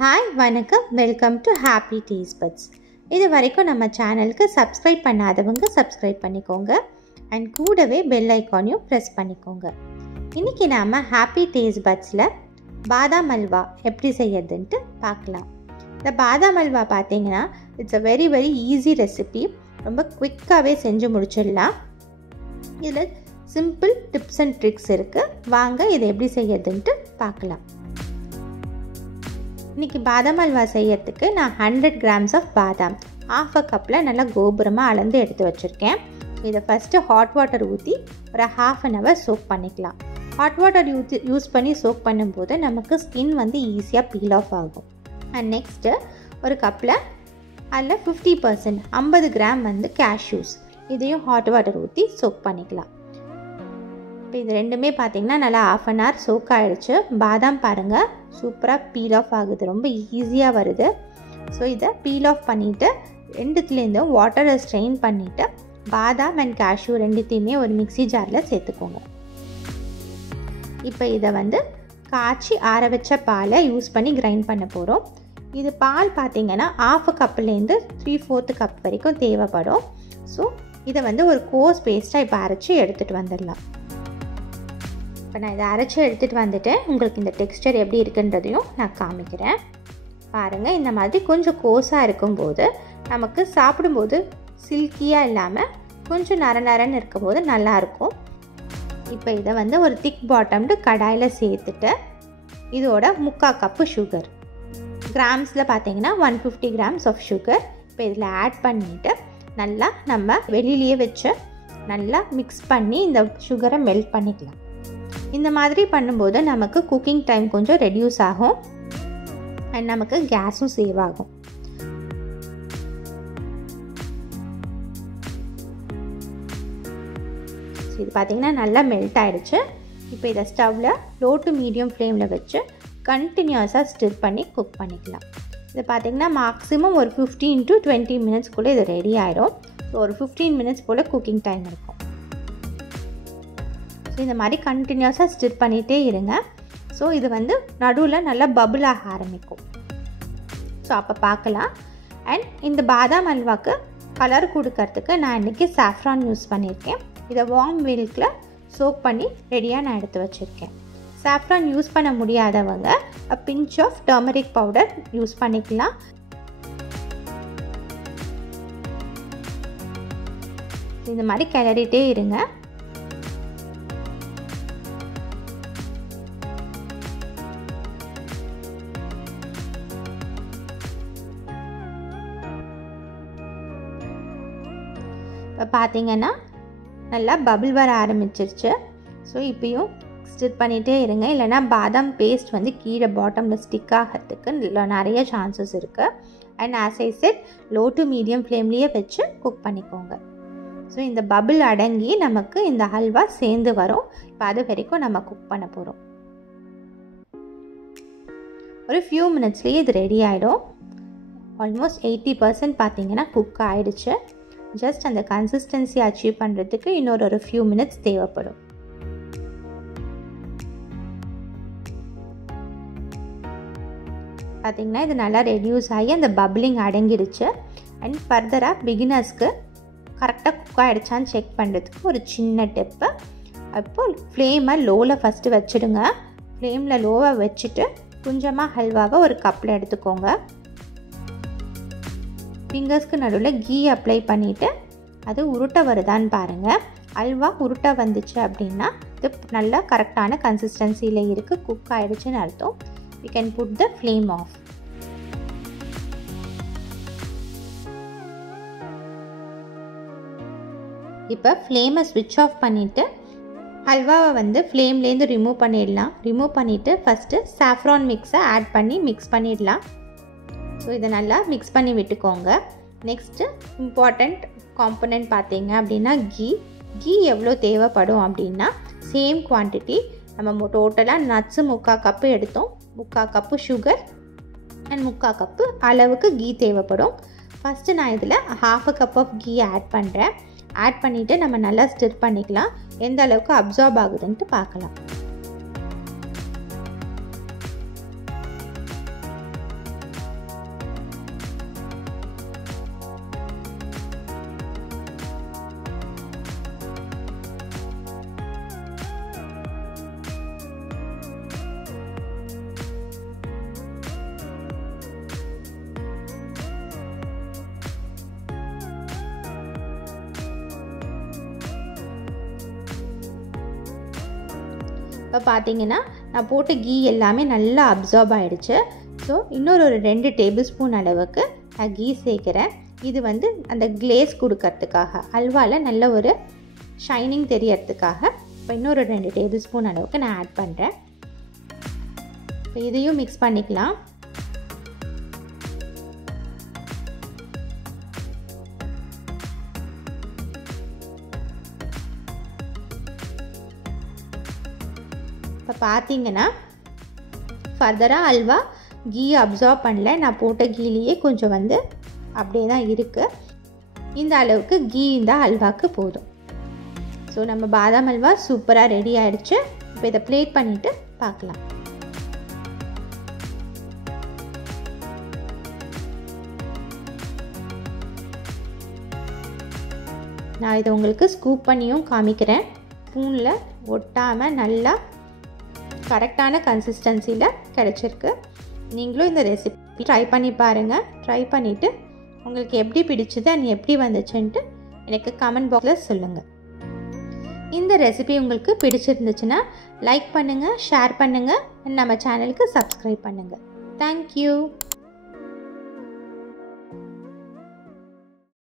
Hi வணக்கம், welcome to happy taste buds. இது வரைக்கும் நம்ம சேனலுக்கு சப்ஸ்கிரைப் பண்ணாதவங்க சப்ஸ்கிரைப் பண்ணிக்கோங்க அண்ட் கூடவே பெல் ஐக்கானையும் ப்ரெஸ் பண்ணிக்கோங்க. இன்றைக்கி நாம் ஹாப்பி டேஸ்ட் பட்ஸில் பாதாம் அல்வா எப்படி செய்யறதுன்ட்டு பார்க்கலாம். இந்த பாதாம் அல்வா பார்த்தீங்கன்னா it's a very very easy recipe. ரொம்ப குவிக்காகவே செஞ்சு முடிச்சிடலாம். இதில் சிம்பிள் டிப்ஸ் அண்ட் ட்ரிக்ஸ் இருக்குது. வாங்க இதை எப்படி செய்யறதுன்ட்டு பார்க்கலாம். இன்றைக்கி பாதாம் அல்வா செய்யறதுக்கு நான் 100 grams ஆஃப் பாதாம் ½ கப்பில் நல்லா கோபுரமாக அளந்து எடுத்து வச்சுருக்கேன். இதை ஃபஸ்ட்டு ஹாட் வாட்டர் ஊற்றி ஒரு ½ hour சோக் பண்ணிக்கலாம். ஹாட் வாட்டர் யூஸ் பண்ணி சோக் பண்ணும்போது நமக்கு ஸ்கின் வந்து ஈஸியாக பீல் ஆஃப் ஆகும். அண்ட் நெக்ஸ்ட்டு ஒரு கப்பில் அதில் 50% 50 கிராம் வந்து கேஷ்யூஸ், இதையும் ஹாட் வாட்டர் ஊற்றி சோக் பண்ணிக்கலாம். இப்போ இது ரெண்டுமே பார்த்திங்கன்னா நல்லா ½ hour சோக் ஆகிடுச்சு. பாதாம் பாருங்கள் சூப்பராக பீல் ஆஃப் ஆகுது, ரொம்ப ஈஸியாக வருது. ஸோ இதை பீல் ஆஃப் பண்ணிவிட்டு ரெண்டுத்துலேருந்தும் வாட்டரை ஸ்ட்ரெயின் பண்ணிவிட்டு பாதாம் அண்ட் கேஷ்யூ ரெண்டுத்தையுமே ஒரு மிக்ஸி ஜாரில் சேர்த்துக்கோங்க. இப்போ இதை வந்து காய்ச்சி ஆற வச்ச பாலை யூஸ் பண்ணி கிரைண்ட் பண்ண போகிறோம். இது பால் பார்த்திங்கன்னா ½ கப்லேருந்து 3/4 கப் வரைக்கும் தேவைப்படும். ஸோ இதை வந்து ஒரு கோர்ஸ் பேஸ்ட்டாக இப்போ அரைச்சி எடுத்துகிட்டு வந்துடலாம். இப்போ நான் இதை அரைச்சி எடுத்துகிட்டு வந்துட்டேன். உங்களுக்கு இந்த டெக்ஸ்டர் எப்படி இருக்குன்றதையும் நான் காமிக்கிறேன். பாருங்கள், இந்த மாதிரி கொஞ்சம் கோஸாக இருக்கும்போது நமக்கு சாப்பிடும்போது சில்கியாக இல்லாமல் கொஞ்சம் நரன்னு இருக்கும்போது நல்லாயிருக்கும். இப்போ இதை வந்து ஒரு திக் பாட்டம்டு கடாயில் சேர்த்துட்டு இதோட 3/4 கப்பு சுகர், கிராம்ஸில் பார்த்தீங்கன்னா 150 grams ஆஃப் சுகர் இப்போ இதில் ஆட் பண்ணிவிட்டு நல்லா நம்ம வெளியிலேயே வச்சு நல்லா மிக்ஸ் பண்ணி இந்த சுகரை மெல்ட் பண்ணிக்கலாம். இந்த மாதிரி பண்ணும்போது நமக்கு குக்கிங் டைம் கொஞ்சம் ரெடியூஸ் ஆகும் அண்ட் நமக்கு கேஸும் சேவ் ஆகும். இது பார்த்திங்கன்னா நல்லா மெல்ட் ஆகிடுச்சு. இப்போ இதை ஸ்டவ்வில் லோ டு மீடியம் ஃப்ளேமில் வச்சு கண்டினியூஸாக ஸ்டிர் பண்ணி குக் பண்ணிக்கலாம். இது பார்த்திங்கன்னா மேக்ஸிமம் ஒரு 15 to 20 minutesக்குள்ளே இது ரெடி ஆகிடும். ஸோ ஒரு 15 minutes போல் குக்கிங் டைம் இருக்கும். ஸோ இந்த மாதிரி கண்டினியூஸாக ஸ்டிர் பண்ணிகிட்டே இருங்க. ஸோ இது வந்து நடுவில் நல்லா பபுள் ஆக ஆரம்பிக்கும். ஸோ அப்போ பார்க்கலாம். அண்ட் இந்த பாதாம் அல்வாக்கு கலர் கொடுக்கறதுக்கு நான் இன்றைக்கி சாஃப்ரான் யூஸ் பண்ணியிருக்கேன். இதை வார்ம் மில்கில் சோக் பண்ணி ரெடியாக நான் எடுத்து வச்சுருக்கேன். சாஃப்ரான் யூஸ் பண்ண முடியாதவங்க a pinch of turmeric powder use பண்ணிக்கலாம். இந்த மாதிரி கிளறிட்டே இருங்க. இப்போ பார்த்தீங்கன்னா நல்லா பபிள் வர ஆரம்பிச்சிருச்சு. ஸோ இப்போயும் ஸ்டிர் பண்ணிகிட்டே இருங்க, இல்லைனா பாதாம் பேஸ்ட் வந்து கீழே பாட்டமில் ஸ்டிக் ஆகிறதுக்கு நிறைய சான்சஸ் இருக்குது. And as I set low to medium ஃப்ளேம்லேயே வச்சு குக் பண்ணிக்கோங்க. ஸோ இந்த பபிள் அடங்கி நமக்கு இந்த ஹல்வா சேர்ந்து வரும். இப்போ அது வரைக்கும் நம்ம குக் பண்ண போகிறோம். ஒரு ஃபியூ மினிட்ஸ்லேயே இது ரெடி ஆகிடும். ஆல்மோஸ்ட் 80% பார்த்தீங்கன்னா குக் ஆகிடுச்சு. ஜஸ்ட் அந்த கன்சிஸ்டன்சி அச்சீவ் பண்ணுறதுக்கு இன்னொரு ஃபியூ மினிட்ஸ் தேவைப்படும். பார்த்திங்கன்னா இது நல்லா ரெடியூஸ் ஆகி அந்த பப்ளிங் அடங்கிடுச்சு. அண்ட் ஃபர்தராக பிகினர்ஸ்க்கு கரெக்டாக குக் ஆகிடுச்சான்னு செக் பண்ணுறதுக்கு ஒரு சின்ன டிப்பு. அப்போது ஃப்ளேமை லோவில் ஃபஸ்ட்டு வச்சுடுங்க. ஃப்ளேமில் லோவை வச்சுட்டு கொஞ்சமாக ஹல்வாவை ஒரு கப்பில் எடுத்துக்கோங்க. ஃபிங்கர்ஸ்க்கு நடுவில் கீ அப்ளை பண்ணிவிட்டு அது உருட்டை வருதான்னு பாருங்கள். அல்வா உருட்டை வந்துச்சு அப்படின்னா இது நல்லா கரெக்டான கன்சிஸ்டன்சியில் இருக்குது, குக் ஆகிடுச்சுன்னு அர்த்தம். You can put the flame off. இப்போ ஃப்ளேமை ஸ்விட்ச் ஆஃப் பண்ணிவிட்டு ஹல்வாவை வந்து ஃப்ளேம்லேருந்து ரிமூவ் பண்ணிடலாம். ரிமூவ் பண்ணிவிட்டு ஃபஸ்ட்டு சாஃப்ரான் மிக்ஸை ஆட் பண்ணி மிக்ஸ் பண்ணிடலாம். ஸோ இதை நல்லா மிக்ஸ் பண்ணி விட்டுக்கோங்க. நெக்ஸ்ட்டு இம்பார்ட்டண்ட் காம்பனண்ட் பார்த்தீங்க அப்படின்னா கீ எவ்வளோ தேவைப்படும் அப்படின்னா சேம் குவான்டிட்டி நம்ம டோட்டலாக நட்ஸு 3/4 கப்பு எடுத்தோம். 3/4 கப்பு சுகர் அண்ட் 3/4 கப்பு அளவுக்கு கீ தேவைப்படும். ஃபஸ்ட்டு நான் இதில் ½ கப் ஆஃப் கீ ஆட் பண்ணுறேன். ஆட் பண்ணிவிட்டு நம்ம நல்லா ஸ்டிர் பண்ணிக்கலாம். எந்த அளவுக்கு அப்சார்ப் ஆகுதுன்ட்டு பார்க்கலாம். இப்போ பார்த்தீங்கன்னா நான் போட்ட கீ எல்லாமே நல்லா அப்சார்ப் ஆகிடுச்சு. ஸோ இன்னொரு 2 டேபிள் ஸ்பூன் அளவுக்கு நான் கீ சேர்க்குறேன். இது வந்து அந்த கிளேஸ் கொடுக்கறதுக்காக, அல்வாவில் நல்ல ஒரு ஷைனிங் தெரியறதுக்காக இப்போ இன்னொரு 2 டேபிள் ஸ்பூன் அளவுக்கு நான் ஆட் பண்ணுறேன். இப்போ இதையும் மிக்ஸ் பண்ணிக்கலாம். இப்போ பார்த்தீங்கன்னா ஃபர்தராக அல்வா கீ அப்சார்ப் பண்ணல, நான் போட்ட கீலேயே கொஞ்சம் வந்து அப்படியே தான் இருக்குது. இந்த அளவுக்கு கீ இந்த அல்வாவுக்கு போதும். ஸோ நம்ம பாதாம் அல்வா சூப்பராக ரெடி ஆகிடுச்சு. இப்போ இதை பிளேட் பண்ணிவிட்டு பார்க்கலாம். நான் இதை உங்களுக்கு ஸ்கூப் பண்ணியும் காமிக்கிறேன். ஸ்பூனில் ஒட்டாமல் நல்லா கரெக்டான கன்சிஸ்டன்சியில் கிடச்சிருக்கு. நீங்களும் இந்த ரெசிபி ட்ரை பண்ணி பாருங்கள். ட்ரை பண்ணிவிட்டு உங்களுக்கு எப்படி பிடிச்சது அண்ட் எப்படி வந்துச்சுன்ட்டு எனக்கு கமெண்ட் பாக்ஸில் சொல்லுங்கள். இந்த ரெசிபி உங்களுக்கு பிடிச்சிருந்துச்சுன்னா லைக் பண்ணுங்கள், ஷேர் பண்ணுங்கள், நம்ம சேனலுக்கு சப்ஸ்கிரைப் பண்ணுங்கள். தேங்க்யூ.